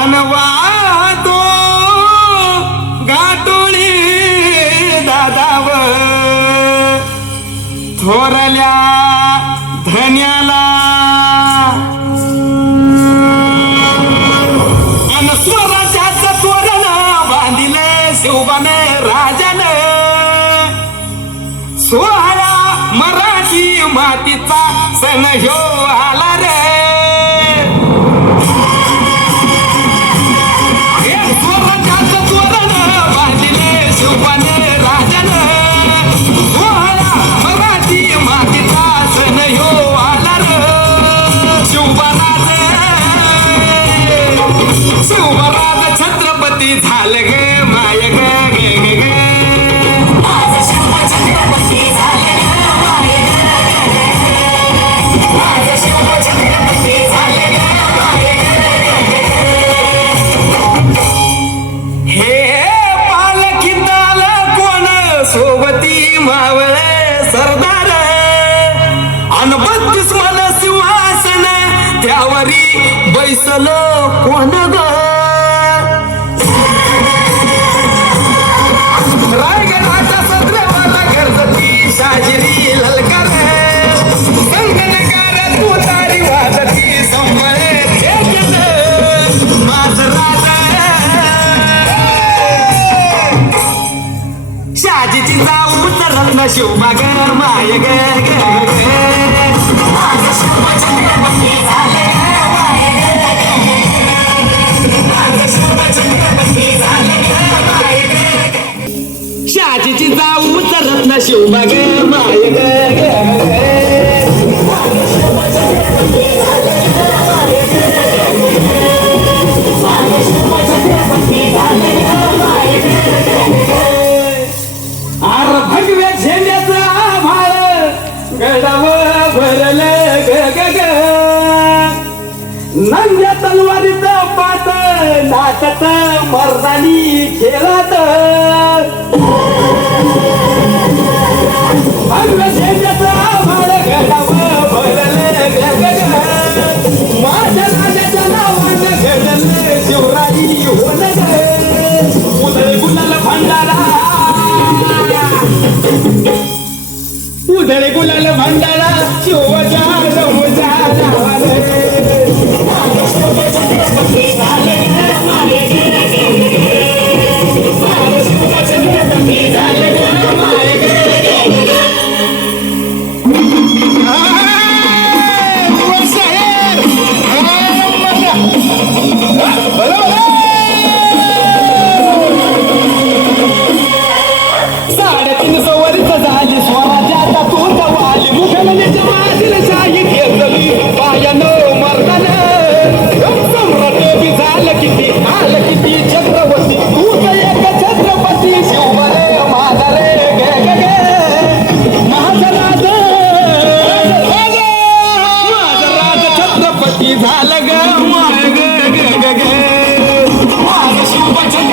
अनवातो गाठोळी दादाव थोरल्या धन्याला अन स्वराज्याचं तोरण बांधिले शिवबाने राजाने सोहळा मराठी मातीचा सण ह्यो आला रे शिवराज छत्रपती झालं गे माय गे गे गे गे हे पालखीत आलं कोण सोबती मावळे सरदार अन 32 मन सिंहासन त्यावरी बैसल कोण ग रायगडाच्या सत्रवाला गरजती शाजिरी ललकार संगणकार तुतारी वाजती संबळे खेचत माझ राजा शाजीची जाऊ रत्न शिवबाग माय ग शाजीची जाऊ रत्न शिवबाग माय ग आर भगव्या झेंड्याचा भाळ गडाव भरल ग ग ग नंद्या तलवारीत पात नाचत मर्दानी खेळत भगव्या झेंड्याचा भाळ गडाव भरल ग ग ग माझ्या राजाच्या नावानं घडल शिवराई होन ग उधळ गुलाल भंडारा उधळे गुलाल भंडारा शिवजा झालं ग माय ग ग ग ग माझं शिवबाचं